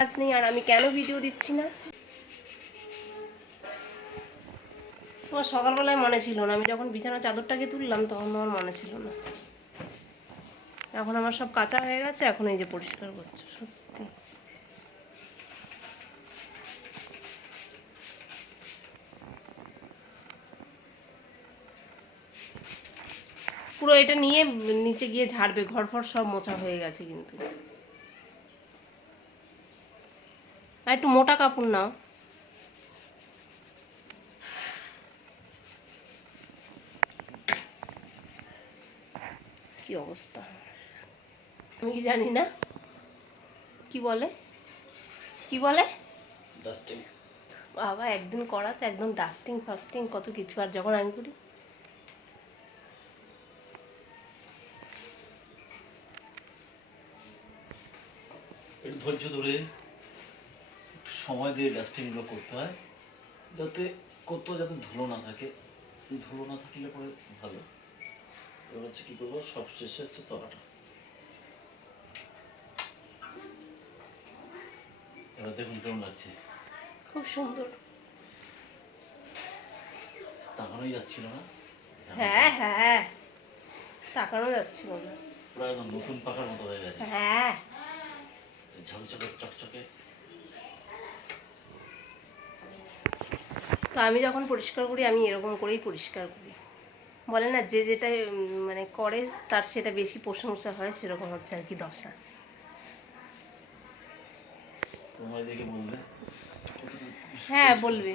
কাজ নেই আর আমি কেন ভিডিও দিচ্ছি না। তোমার সকালবেলায় মনে ছিল না, আমি যখন বিছানা চাদরটাকে তুললাম তখন তোমার মনে ছিল না। এখন আমার সব কাঁচা হয়ে গেছে, এখন এই যে পরিষ্কার করছো। সত্যি পুরো এটা নিয়ে নিচে গিয়ে ঝাড়বে, ঘর ফর সব মোছা হয়ে গেছে কিন্তু। আর একটু মোটা কাপড় নাও। কি অবস্থা আমি কি জানি না। কি বলে কি বলে ডাস্টিং বাবা, একদিন করাতে একদম ডাস্টিং ফাস্টিং কত কিছু। আর যখন আমি করি একটু ধৈর্য ধরে সময় দিয়ে ডাস্টিংগুলো করতে হয়, যাতে যাতে ধুলো না থাকে। ধুলো না থাকলে পরে ভালো। এবার হচ্ছে কি করবো, সব শেষে হচ্ছে তলাটা। এবার দেখুন কেমন লাগছে। খুব সুন্দর। তাকানোই যাচ্ছিল না। হ্যাঁ হ্যাঁ, তাকানো যাচ্ছিল না। প্রায় একদম নতুন পাকার মতো হয়ে গেছে। হ্যাঁ, ঝকঝকে চকচকে। তো আমি যখন পরিষ্কার করি আমি এরকম করেই পরিষ্কার করি। বলে না যে যেটা মানে করে তার সেটা বেশি প্রশংসা হয়, সেরকম হচ্ছে আর কি দশা। তোমার দেখে বলবে। হ্যাঁ বলবে,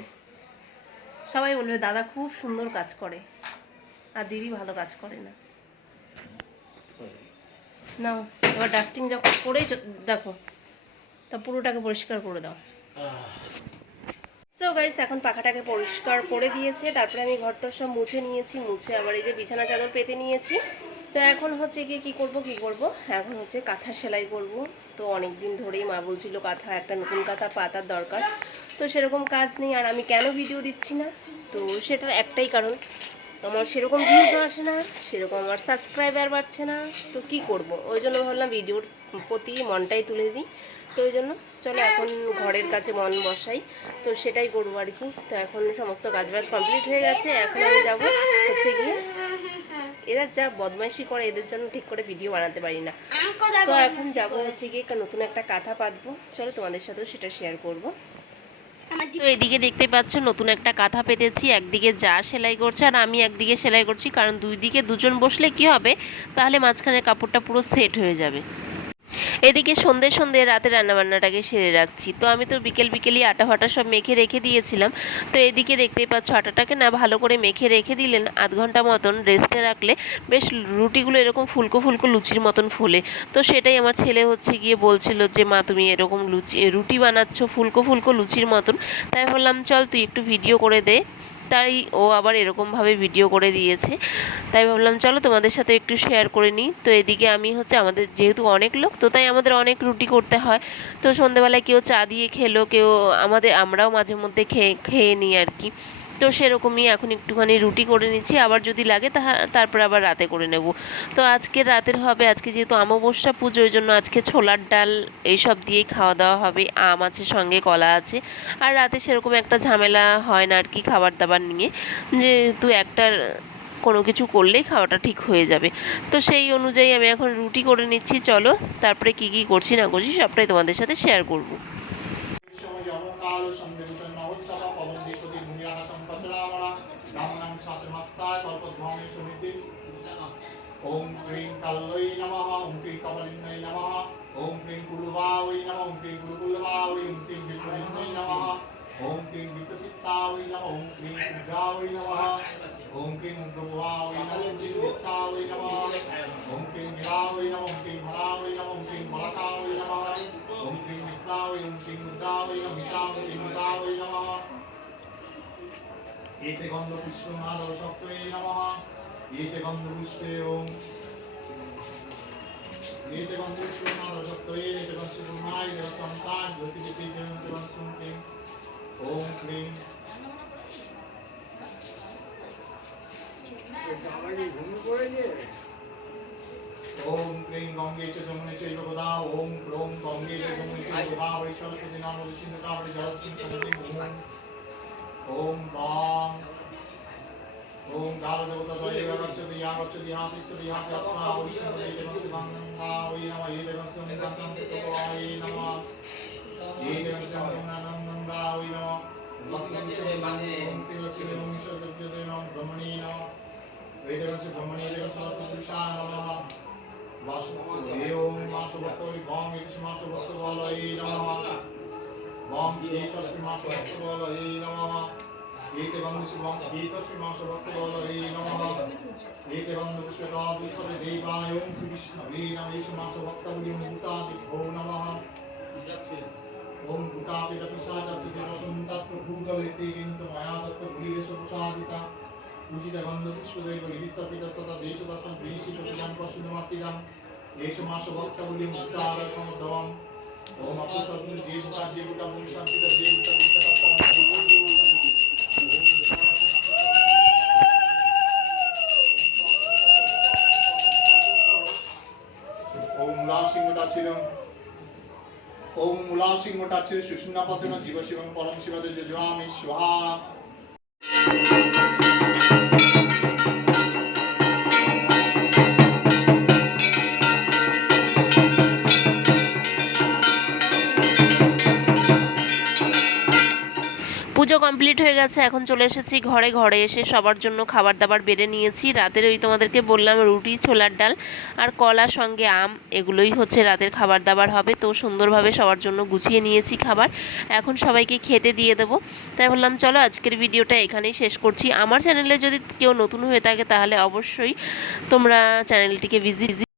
সবাই বলবে দাদা খুব সুন্দর কাজ করে, আর দিদি ভালো কাজ করে না। নাও এবার ডাস্টিং যখন করেই দেখো, তা পুরোটাকে পরিষ্কার করে দাও। সো গাইস, এখন পাখাটাকে পরিষ্কার করে দিয়েছে, তারপরে আমি ঘরটা সব মুছে নিয়েছি। মুছে আবার এই যে বিছানা চাদর পেতে নিয়েছি। তো এখন হচ্ছে গিয়ে কী করব, এখন হচ্ছে কাঁথা সেলাই করব। তো অনেক দিন ধরেই মা বলছিল কাঁথা, একটা নতুন কাঁথা পাতার দরকার। তো সেরকম কাজ নেই আর আমি কেন ভিডিও দিচ্ছি না, তো সেটার একটাই কারণ, আমার সেরকম ভিউজও আসে না, সেরকম আমার সাবস্ক্রাইবার বাড়ছে না। তো কি করব, ওই জন্য ভাবলাম ভিডিওর প্রতি মনটাই তুলে দিই। তো ওই জন্য চলো এখন ঘরের কাছে মন বসাই, তো সেটাই করবো আর কি। তো এখন সমস্ত কাজবাজ কমপ্লিট হয়ে গেছে, এখন আমি যাবো হচ্ছে গিয়ে, এরা যা বদমাইশি করে এদের জন্য ঠিক করে ভিডিও বানাতে পারি না। তো এখন যাবো হচ্ছে গিয়ে নতুন একটা কাঁথা পাতবো, চলো তোমাদের সাথেও সেটা শেয়ার করবো। তো এদিকে দেখতে পাচ্ছ নতুন একটা কাঁথা পেতেছি, একদিকে যা সেলাই করছে আর আমি একদিকে সেলাই করছি, কারণ দুই দিকে দুজন বসলে কি হবে, তাহলে মাঝখানে কাপড়টা পুরো সেট হয়ে যাবে। এদিকে সন্ধে সন্ধে রাতে রান্নাবান্নাটাকে সেরে রাখছি। তো আমি তো বিকেলই আটা ফাটা সব মেখে রেখে দিয়েছিলাম। তো এদিকে দেখতেই পাচ্ছ আটাটাকে না ভালো করে মেখে রেখে দিলেন আধ ঘন্টা মতন রেস্টে রাখলে বেশ রুটিগুলো এরকম ফুলকো ফুলকো লুচির মতন ফোলে। তো সেটাই আমার ছেলে হচ্ছে গিয়ে বলছিল যে মা তুমি এরকম রুটি বানাচ্ছ ফুলকো ফুলকো লুচির মতন, তাই বললাম চল তুই একটু ভিডিও করে দে। তাই ও আবার এরকমভাবে ভিডিও করে দিয়েছে, তাই ভাবলাম চলো তোমাদের সাথে একটু শেয়ার করে নিই। তো এদিকে আমি হচ্ছে আমাদের যেহেতু অনেক লোক, তো তাই আমাদের অনেক রুটি করতে হয়। তো সন্ধেবেলায় কেউ চা দিয়ে খেলো, কেউ আমরাও মাঝে মধ্যে খেয়ে নিই আর কি। তো সেরকমই এখন একটুখানি রুটি করে নিচ্ছি, আবার যদি লাগে তারপর আবার রাতে করে নেব। তো আজকে রাতের হবে, আজকে যেহেতু অমাবস্যা পুজো, ওই জন্য আজকে ছোলার ডাল এইসব দিয়েই খাওয়া দাওয়া হবে, আম আছে সঙ্গে কলা আছে। আর রাতে সেরকম একটা ঝামেলা হয় না আর কি খাবার দাবার নিয়ে, যেহেতু একটার কোনো কিছু করলেই খাওয়াটা ঠিক হয়ে যাবে। তো সেই অনুযায়ী আমি এখন রুটি করে নিচ্ছি, চলো তারপরে কি কি করছি না করছি সবটাই তোমাদের সাথে শেয়ার করব। ওম ক্রিং কাল্লৈ নমঃ, ওম ক্রিং কমলিন্যৈ নমঃ, ওম ক্রিং কুলুবাওৈ নমঃ, ওম ক্রিং কুলকুলবাওৈ, ওম ক্রিং বিষ্ণুলিন্যৈ নমঃ, ওম ক্রিং বিষ্ণুচিত্তাওৈ নমঃ, ওম ক্রিং উগ্রাওৈ নমঃ, ওম ক্রিং উগ্রবাওৈ নমঃ, ওম ক্রিং বিত্তাওৈ নমঃ, ওম ক্রিং বিরাওৈ নমঃ, ওম ক্রিং ভরাওৈ নমঃ, ওম ক্রিং বলকাওৈ নমঃ, ওম ক্রিং মিত্রাওৈ, ওম ক্রিং মুদ্রাওৈ নমঃ, মিতাং ক্রিং মুদ্রাওৈ নমঃ। এতে গন্ধ পুষ্পমাল সপ্তৈ নমঃ, এতে গন্ধ পুষ্পে ওম, এতে গন্ধ পুষ্পমাল সপ্তৈ, এতে গন্ধ পুষ্পমাল দেবসন্তান জ্যোতিজ্যোতি দেবসন্তিং, ওম ক্রিং ওম ক্রিং গঙ্গে চ যমুনে চৈব গোদাবরী ওম ক্লোম গঙ্গে চ যমুনে চৈব গোদাবরী সরস্বতী নর্মদে সিন্ধু কাবেরী জলেস্মিন সন্নিধিং ওম বাম ओम काल देवता द्वैया गच्छति या गच्छति या तिष्ठति या यात्रा वैष्णवे देवं शिवं गंगा वै नमः ये देवं शिवं गंगं तत्त्वाय नमः ये देवं शिवं गंगा वै नमः लक्ष्मी शिवं ओम शिव शिव ओम ईश्वर नमः ब्रह्मणे नमः ये देवं शिव ब्रह्मणे देवं शिव पुरुषाय नमः वासुदेव ओम मासुभक्तोरि बम एकमासुभक्तवलये नमः बम एकस्मासुभक्तवलये नमः एते बंधु शिवं एतस्मै मासभक्तवलये नमः एते बंधु पुष्पकादुष्पदे देवाय ओं श्री विष्णवे नमः ईश मासभक्तवलिं भूतादिभ्यो नमः ओं भूतापितपिशाचचितिवसुन्तत्प्रभूतवेति किन्तु मया तत्त्वभूयेषु प्रसादिता पूजितगन्धपुष्पदैर्बलिस्तपितस्तथा देशदत्तं प्रीषितपिदं पशुनमर्तिदं एष मासभक्तवलिं भूतारसमुद्भवम् ओं अपुसत्नि जीविका जीविका पुरुषान्तित जीविका ओम उलासिंगटाचिर सुषुम्नापतन जीव शिवं परम शिवदे जज्वामि स्वाहा পুজো কমপ্লিট হয়ে গেছে, এখন চলে এসেছি ঘরে। ঘরে এসে সবার জন্য খাবার দাবার বেড়ে নিয়েছি। রাতের ওই তোমাদেরকে বললাম রুটি, ছোলার ডাল আর কলা সঙ্গে আম, এগুলোই হচ্ছে রাতের খাবার দাবার হবে। তো সুন্দরভাবে সবার জন্য গুছিয়ে নিয়েছি খাবার, এখন সবাইকে খেতে দিয়ে দেবো। তাই বললাম চলো আজকের ভিডিওটা এখানেই শেষ করছি। আমার চ্যানেলে যদি কেউ নতুন হয়ে থাকে তাহলে অবশ্যই তোমরা চ্যানেলটিকে ভিজিট